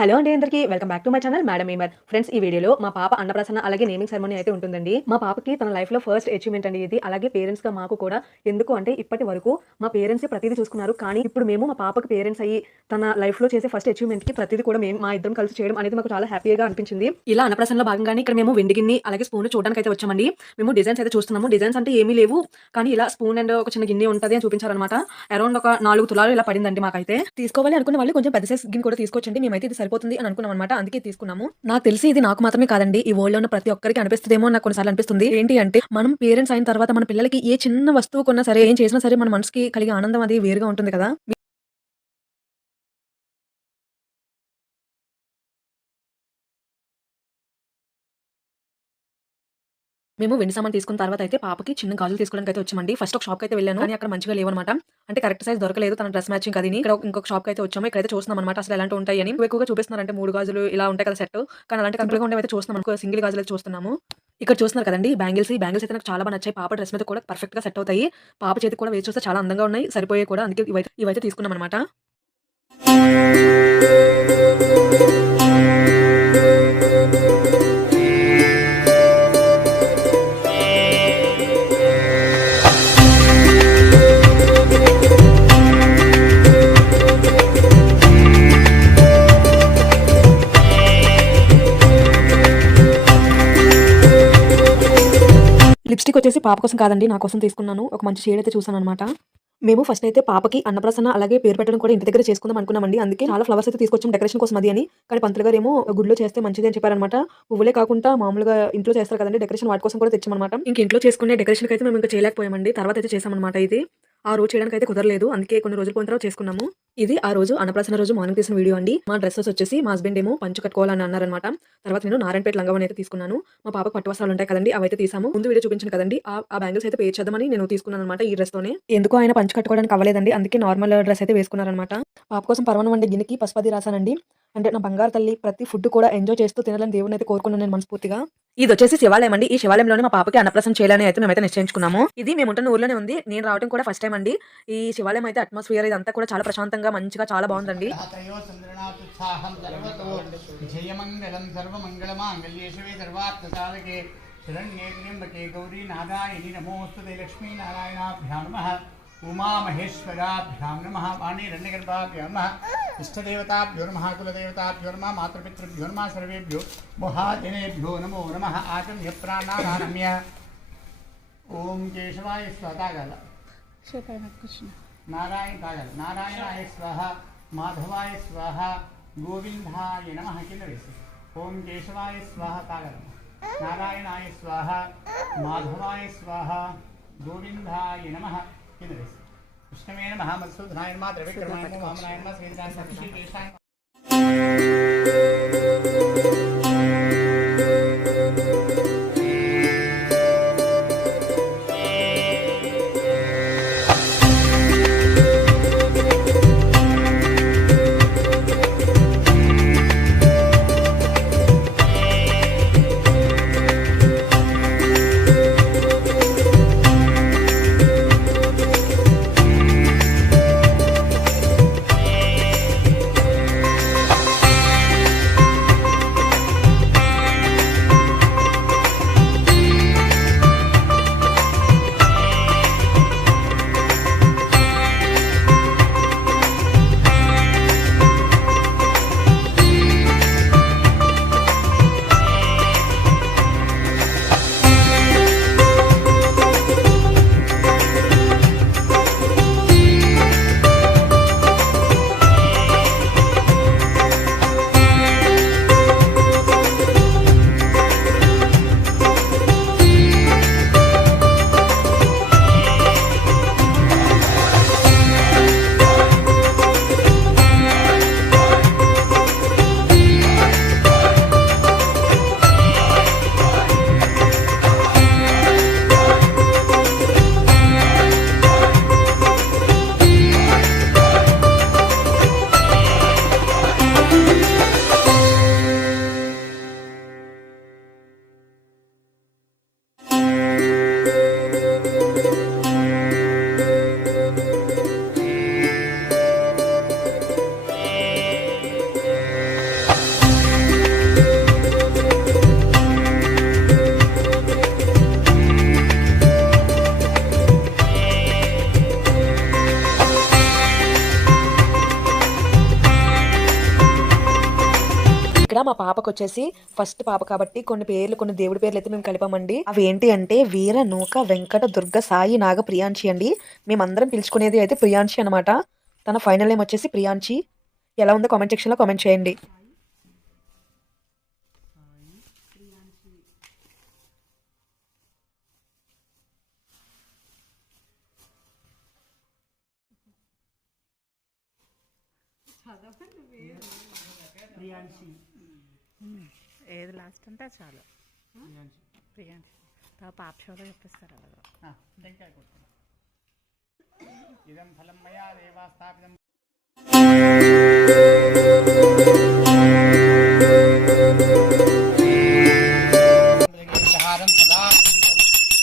Hello అండి, అందరికీ welcome back to my channel madam ఈమర్. ఫ్రెండ్స్, ఈ వీడియోలో మా పాప అన్నప్రాసన అలాగే నేమింగ్ సెరమనీ అయితే ఉంటుందండి. మా పాపకి తన లైఫ్ లో ఫస్ట్ అచీవ్మెంట్ అండి ఇది. అలాగే పేరెంట్స్ గా మాకు కూడా. ఎందుకు అంటే ఇప్పటి వరకు మా పేరెంట్స్ ప్రతిదీ చూసుకున్నారు, కానీ ఇప్పుడు మేము మా పాపకి పేరెంట్స్ అయ్యి తన లైఫ్ లో చేసే ఫస్ట్ అచీవ్మెంట్ కి ప్రతిదీ కూడా మేము మా ఇద్దరం కలిసి చేయడం అనేది మాకు చాలా హ్యాపీగా అనిపించింది. ఇలా అన్నప్రాసనలో భాగంగానే ఇక్కడ మేము వెండి గిన్నె అలాగే స్పూన్ చూడడానికి అయితే వచ్చామండి. మేము డిజైన్స్ అయితే చూస్తున్నాము. డిజైన్స్ అంటే ఏమీ లేవు, కానీ ఇలా స్పూన్ అండ్ ఒక చిన్న గిన్నె ఉంటుంది అని చూపించారనమాట. అరౌండ్ ఒక 4 తులాలు ఇలా పడిందండి మాకైతే. తీసుకోవాలి అనుకున్న వాళ్ళు కొంచెం పెద్ద సైజ్ గిన్నె కూడా తీసుకోవచ్చండి. మేమైతే ఇది సరిపోతుంది అని అనుకున్నాం అనమాట, అందుకే తీసుకున్నాము. నాకు తెలిసి ఇది నాకు మాత్రమే కాదండి, ఈ వరల్డ్ లో ఉన్న ప్రతి ఒక్కరికి అనిపిస్తుందేమో నాకు కొన్నిసార్లు అనిపిస్తుంది. ఏంటి అంటే మనం పేరెంట్స్ అయిన తర్వాత మన పిల్లలకి ఏ చిన్న వస్తువు కొన్నా సరే, ఏం చేసినా సరే మన మనసుకి కలిగే ఆనందం అది వేరుగా ఉంటుంది కదా. మేము వెండి సామాన్ తీసుకున్న తర్వాత అయితే పాపకి చిన్న గాజులు తీసుకోవడానికి అయితే వచ్చామండి. ఫస్ట్ ఒక షాప్ అయితే వెళ్ళాను, కానీ అక్కడ మంచిగా లేవన్నమాట. అంటే కరెక్ట్ సైజ్ దొరకలేదు, తన డ్రెస్ మ్యాచింగ్ అది. ఇక్కడ ఇంకొక షాప్ అయితే వచ్చాము. ఇక్కడైతే చూస్తున్నాం అనమాట అసలు ఎలాంటి ఉంటాయి అని. ఎక్కువగా చూపిస్తున్నారంటే 3 గాజులు ఇలా ఉంటాయి కదా సెట్, కానీ అలాంటి కంపెనీ ఉండే అయితే చూస్తున్నాం అనుకో. సింగిల్ గాజులు అయితే చూస్తున్నాము. ఇక్కడ చూస్తున్నారు కదండి బ్యాంగిల్స్. ఈ బ్యాంగిల్స్ అయితే నాకు చాలా బాగా నచ్చాయి. పాప డ్రెస్ మీద కూడా పర్ఫెక్ట్ గా సెట్ అవుతాయి. పాప చేతికి కూడా వేసి చూస్తే చాలా అందంగా ఉన్నాయి, సరిపోయాయి కూడా. అందుకే ఇవైతే తీసుకున్నాం అనమాట. లిప్స్టిక్ వచ్చేసి పాప కోసం కాదండి, నా కోసం తీసుకున్నాను. ఒక మంచి షేడ్ అయితే చూసాను అనమాట. మేము ఫస్ట్ అయితే పాపకి అన్నప్రాసన అలాగే పేరు పెట్టడం కూడా ఇంటి దగ్గర చేసుకుందాం అనుకున్నామండి. అందుకే చాలా ఫ్లవర్స్ అయితే తీసుకొచ్చాం డెకరేషన్ కోసం అది అని. కానీ పంతులు గారు ఏమో గుడిలో చేస్తే మంచిది అని చెప్పారనమాట. పువ్వులే కాకుండా మామూలుగా ఇంట్లో చేస్తారు కదండి డెకరేషన్, వాటి కోసం కూడా తెచ్చామన్నమాట. ఇంక ఇంట్లో చేసుకునే డెకరేషన్ అయితే మేము ఇంకా చేయలేకపోయామండి. తర్వాత అయితే చేసామన్నమాట. ఇది ఆ రోజు చేయడానికి అయితే కుదరలేదు, అందుకే కొన్ని రోజులు పోయిన తర్వాత చేసుకున్నాము. ఇది ఆ రోజు అన్నప్రాసన రోజు మార్నింగ్ తీసిన వీడియో అండి. మా డ్రెస్సెస్ వచ్చేసి మా హస్బెండ్ ఏమో పంచు కట్టుకోవాలని అన్నారనమాట. తర్వాత నేను నారాయణపేట లంగావని అయితే తీసుకున్నాను. మా పాపకు పట్టు వస్త్రాలు ఉంటాయి కదండి, అవైతే తీసాము. ముందు వీడియో చూపించాను కదండి, ఆ బ్యాంగిల్స్ అయితే పే చేద్దామని నేను తీసుకున్నాను అనమాట ఈ డ్రెస్ తోనే. ఎందుకు ఆయన పంచు కట్టుకోవడానికి అవ్వలేదండి, అందుకే నార్మల్ డ్రెస్ అయితే వేసుకున్నారనమాట. పాప కోసం పరవనం వండే గిన్నెకి పసుపది రాసానండి. అంటే నా బంగారు తల్లి ప్రతి ఫుడ్ కూడా ఎంజాయ్ చేస్తూ తినాలని దేవుని అయితే కోరుకున్నాను నేను మనస్ఫూర్తిగా. ఇది వచ్చేసి శివాలయం అండి. ఈ శివాలయంలోనే మా పాపకి అన్నప్రాసన చేయాలని అయితే మేమైతే నిశ్చయించుకున్నాము. ఇది మేము ఉంటున్న ఊర్లోనే ఉంది. నేను రావడం కూడా ఫస్ట్ టైం అండి. ఈ శివాలయం అయితే అట్మాస్ఫియర్ ఇదంతా కూడా చాలా ప్రశాంతంగా మంచిగా చాలా బాగుందండి. उमा महेश्वराभ्यां नमः वाणीरण्यगर्भाभ्यो नमः इष्टदेवताभ्यो नमः कुलदेवताभ्यो नमः मातृपितृभ्यो नमः सर्वेभ्यो महाजनेभ्यो नमो नमः आचम्य प्राणानानम्य ओम केशवाय स्वाहा कृष्ण नारायण तागल नारायणाय स्वाहा माधवाय स्वाहा गोविंदाय नमः किन्नरेसि ओम केशवाय स्वाहा तागल नारायणाय स्वाहा माधवाय स्वाहा गोविंदाय नमः कृष्णमेन महामत्सूदनाय नमः द्रविक्रमाय नमः वामनाय नमः श्रीधराय नमः श्रीकेशाय ఇక్కడ మా పాపకొచ్చేసి ఫస్ట్ పాప కాబట్టి కొన్ని దేవుడి పేర్లు అయితే మేము కలిపామండి. అవి ఏంటి అంటే వీర, నూక, వెంకట, దుర్గ, సాయి, నాగ, ప్రియాంశి అండి. మేమందరం పిలుచుకునేది అయితే ప్రియాంశి అనమాట. తన ఫైనల్ నేమ్ వచ్చేసి ప్రియాంశి. ఎలా ఉందో కామెంట్ సెక్షన్లో కామెంట్ చేయండి. ఏది లాస్ట్ అంటే చాలు. ప్రియాంశి పాప షోలో చెప్పిస్తారు అలాగా. టెంకాయ కొట్టుకున్నా ఇదం ఫలం మయా దేవా స్థాపితం హారం సదా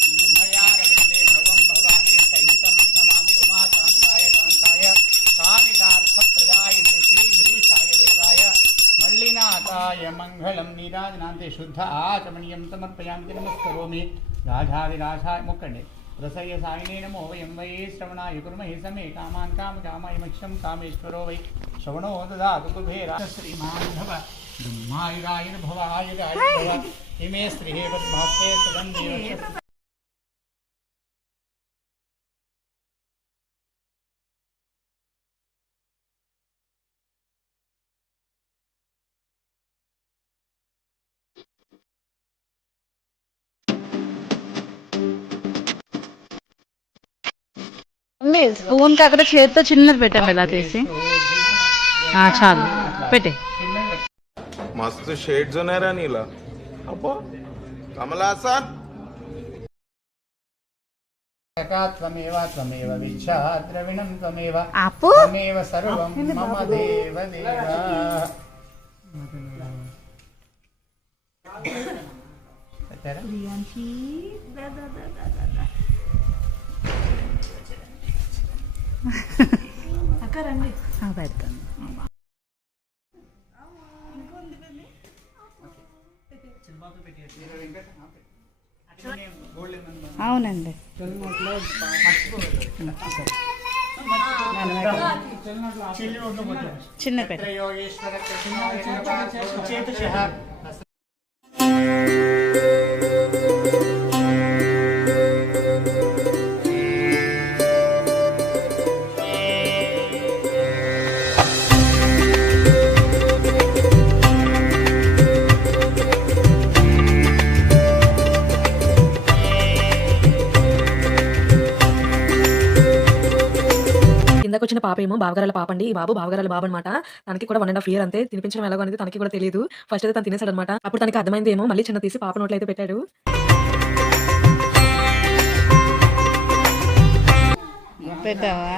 గురుభయారవిందే భవం భవాని సహితం నమామి ఉమాకాంతాయ కాంతాయ కామితార్థప్రదాయినే శ్రీ గిరీశాయ దేవాయ మల్లినాథాయ మంగళం నీరాజనాంతే శుద్ధ ఆచమనీయం సమర్పయామి నమస్కరోమి రాజాదిరాజాయ మొక్కండి రసయ్య సాయినే నమో వయం వై శ్రవణాయ కుర్మహి సమే కామాన్ కామకామయమక్షం కామేశ్వరో వై శ్రవణో దదాతు కుబేరా శ్రీమాన్ భవ బ్రహ్మాయురాయుర్ భవ ఆయురాయుర్ భవ ఇమే స్త్రీహే పద్మాస్తే సదం దేవ స్పూన్కి అక్కడ చేతితో చిన్నది పెట్టాము ఇలా తీసి. చాలు పెట్టే. मस्त शेड्स नाही रा नीला अप्पा कमला असा त्वमेव त्वमेव विच्छा द्रविणं त्वमेव आपू त्वमेव सर्वं मम देव देव పెడతాను. అవునండి. చిన్న పెట్ట వచ్చిన పాప ఏమో బావగారాల పాప అండి. ఈ బాబు బావగారాల బాబు అనమాట. తనకి కూడా 1.5 year అంతే. తినిపించడం ఎలాగో అనేది తనకి కూడా తెలియదు. ఫస్ట్ అయితే తను తినేసాడు అనమాట. అప్పుడు తనకి అర్థమైంది ఏమో మళ్ళీ చిన్న తీసి పాప నోట్లో అయితే పెట్టాడు. పెట్టావా?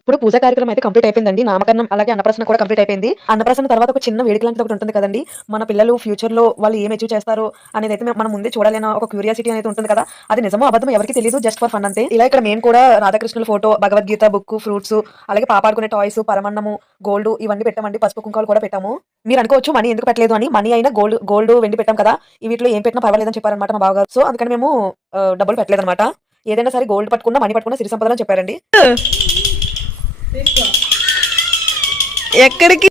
ఇప్పుడు పూజా కార్యక్రమం అయితే కంప్లీట్ అయిపోయిందండి. నామకరణం అలాగే అన్నప్రాసన కూడా కంప్లీట్ అయిపోయింది. అన్నప్రాసన తర్వాత ఒక చిన్న వేడుక లాంటిది ఒకటి ఉంటుంది కదండి. మన పిల్లలు ఫ్యూచర్ లో వాళ్ళు ఏం అచీవ్ చేస్తారో అనేది అయితే మనం ముందే చూడాలన్న ఒక క్యూరియాసిటీ అనేది ఉంటుంది కదా. అది నిజమో అబద్ధమో ఎవరికి తెలియదు, జస్ట్ ఫర్ ఫన్ అంతే. ఇలా ఇక్కడ మేము కూడా రాధాకృష్ణుల ఫోటో, భగవద్గీత బుక్, ఫ్రూట్స్, అలాగే పాపాడుకునే టాయ్స్, పరమన్నము, గోల్డ్ ఇవన్నీ పెట్టామండి. పసుపు కుంకాలు కూడా పెట్టాము. మీరు అనుకోవచ్చు మనీ ఎందుకు పెట్టలేదు అని. మనీ అయినా గోల్డ్ వెండి పెట్టాం కదా, ఈ వీటిలో ఏం పెట్టినా పర్వాలేదని చెప్పారనమాట మా బావగారు. సో అందుకని మేము డబ్బులు పెట్టలేదు అనమాట. ఏదైనా సరే గోల్డ్ పట్టుకున్నా మనీ పట్టుకున్నా సిరి సంపద అని చెప్పారండి. ఎక్కడికి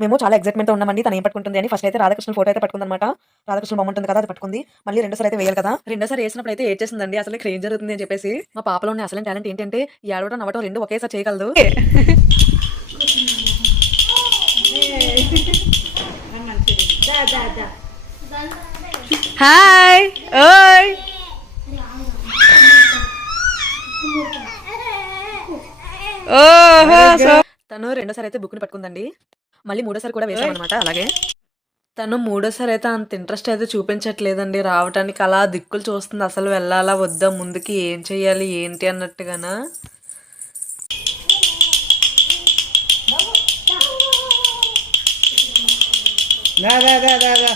మేము చాలా ఎక్సైట్మెంట్‌తో ఉన్నామండి. తను ఏం పట్టుకుంటుంది అని. ఫస్ట్ అయితే రాధాకృష్ణ ఫోటో అయితే పట్టుకుందనమాట. రాధాకృష్ణ బొమ్మ ఉంటుంది కదా! అది పట్టుకుంది. మళ్ళీ రెండోసారి అయితే వేయాలి కదా! రెండోసారి ఏసినప్పుడు అయితే ఏడ్చేసిందండి. అసలు ఇక్కడ ఏం జరుగుతుంది అని చెప్పేసి. మా పాపలో ఉన్న అసలైన టాలెంట్ ఏంటంటే ఏడవడం, నవ్వడం 2 ఒకేసారి చేయగలదు. హాయ్ ఓయ్ ఓహో తను రెండోసారి అయితే బుక్‌ని పట్టుకుందండి. మళ్ళీ మూడోసారి కూడా వేసామనమాట అలాగే. తను మూడోసారి అయితే అంత ఇంట్రెస్ట్ అయితే చూపించట్లేదండి రావటానికి. అలా దిక్కులు చూస్తుంది. అసలు వెళ్ళాలా వద్దా? ముందుకి ఏం చెయ్యాలి? ఏంటి అన్నట్టుగానా. దా దా దా దా దా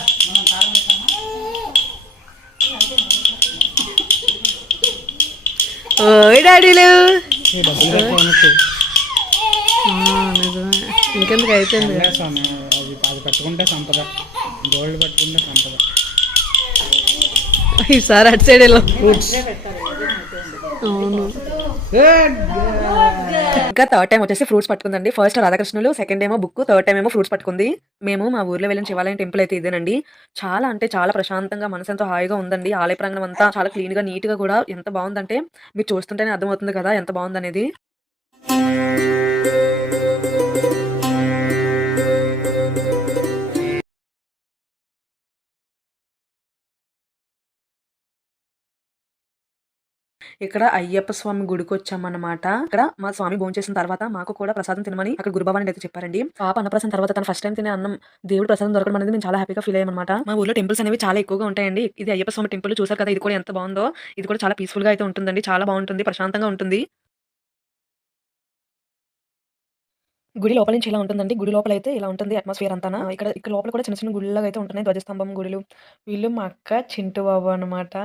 ఓయ్ డాడీలు ఈ డబ్బులు కట్టుకోనట్టు ఇంకెందుకు అయిపోయింది స్వామి అది పట్టుకుంటే సంపద, గోల్డ్ పట్టుకుంటే సంపద. ఈసారి అటు సైడ్ వెళ్ళాం అవును ఇంకా థర్డ్ టైం వచ్చేసి ఫ్రూట్స్ పట్టుకుందండి. ఫస్ట్ రాధాకృష్ణులు, సెకండ్ ఏమో బుక్, థర్డ్ టైం ఏమో ఫ్రూట్స్ పట్టుకుంది. మేము మా ఊర్లో వెళ్ళిన శివాలయం టెంపుల్ అయితే ఇదేనండి. చాలా అంటే చాలా ప్రశాంతంగా మనసెంతో హాయిగా ఉందండి. ఆలయ ప్రాంగణం అంతా చాలా క్లీన్ గా నీట్ గా కూడా ఎంత బాగుందంటే మీరు చూస్తుంటేనే అర్థమవుతుంది కదా ఎంత బాగుందనేది. ఇక్కడ అయ్యప్ప స్వామి గుడికి వచ్చామన్నమాట. ఇక్కడ మా స్వామి భోంచేసిన తర్వాత మాకు కూడా ప్రసాదం తినమని అక్కడ గురుభవాని అయితే చెప్పారండి. పాప అన్నప్రసాదం తర్వాత తన ఫస్ట్ టైం తినే అన్నం దేవుడు ప్రసాదం దొరకడం అనేది మేము చాలా హ్యాపీగా ఫీల్ అయ్యామన్నమాట. మా ఊర్లో టెంపుల్స్ అనేవి చాలా ఎక్కువగా ఉంటాయండి. ఇది అయ్యప్ప స్వామి టెంపుల్ చూసారు కదా, ఇది కూడా ఎంత బాగుందో. ఇది కూడా చాలా పీస్ఫుల్ గా అయితే ఉంటుందండి. చాలా బాగుంటుంది, ప్రశాంతంగా ఉంటుంది. గుడి లోపల నుంచి ఇలా ఉంటుందండి. గుడి లోపల అయితే ఇలా ఉంటుంది అట్మాస్ఫియర్ అంతానా. ఇక్కడ లోపల కూడా చిన్న చిన్న గుడిలాగా అయితే ఉంటున్నాయి. ధ్వజస్తంభం గుడులు. వీళ్ళు మా అక్క, చింటు బాబు అనమాట.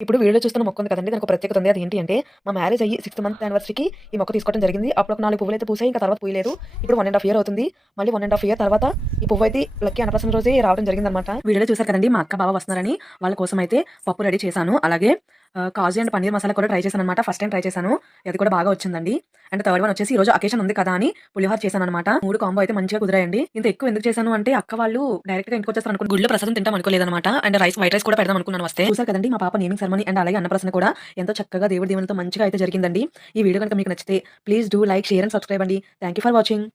ఇప్పుడు వీడియో చూస్తున్న మొక్క ఉంది కదండీ! దానికి ఒక ప్రత్యేకత ఉంది. అదేంటి అంటే మా మ్యారేజ్ అయ్యి 6th మంత్ యానివర్సరీకి ఈ మొక్క తీసుకోవడం జరిగింది. అప్పుడు ఒక 4 పువ్వులైతే పూసాయి. ఇంకా తర్వాత పూయలేదు. ఇప్పుడు 1 ½ ఇయర్ అవుతుంది. మళ్ళీ 1 ½ ఇయర్ తర్వాత ఈ పువ్వైతే లక్కీ అన్నప్రాసన రోజే రావడం జరిగిందనమాట. వీడియోలో చూసారు కదండీ! మా అక్క, బావ వస్తున్నారని వాళ్ళ కోసం అయితే పప్పు రెడీ చేశాను. అలాగే కాజు అండ్ పన్నీర్ మసాలా కూడా ట్రై చేశాననమాట. ఫస్ట్ టైం ట్రై చేశాను. అది కూడా బాగా వచ్చిందండి. అండ్ థర్డ్ వన్ వచ్చేసి ఈ రోజు అకేషన్ ఉంది కదా అని పులిహోర చేశాననమాట. 3 కాంబో అయితే మంచిగా కుదిరాయండి. ఇంత ఎక్కువ ఎందుకు చేశాను అంటే అక్క వాళ్ళు డైరెక్ట్ గా ఇంటికి వచ్చేస్తారు అనుకుని గుడిలో ప్రసాదం తింటాం అనుకోలేదనమాట. అండ్ వైట్ రైస్ కూడా పెడదాం అనుకున్నాను వస్తే. చూసారు కదండీ! మా పాప నేమింగ్ సెరమనీ అండ్ అలాగే అన్నప్రాసన కూడా ఎంతో చక్కగా దేవుడి దీవెనతో మంచిగా అయితే జరిగిందండి. ఈ వీడియో కనుక మీకు నచ్చితే please do like, share and subscribe అండి. Thank you for watching.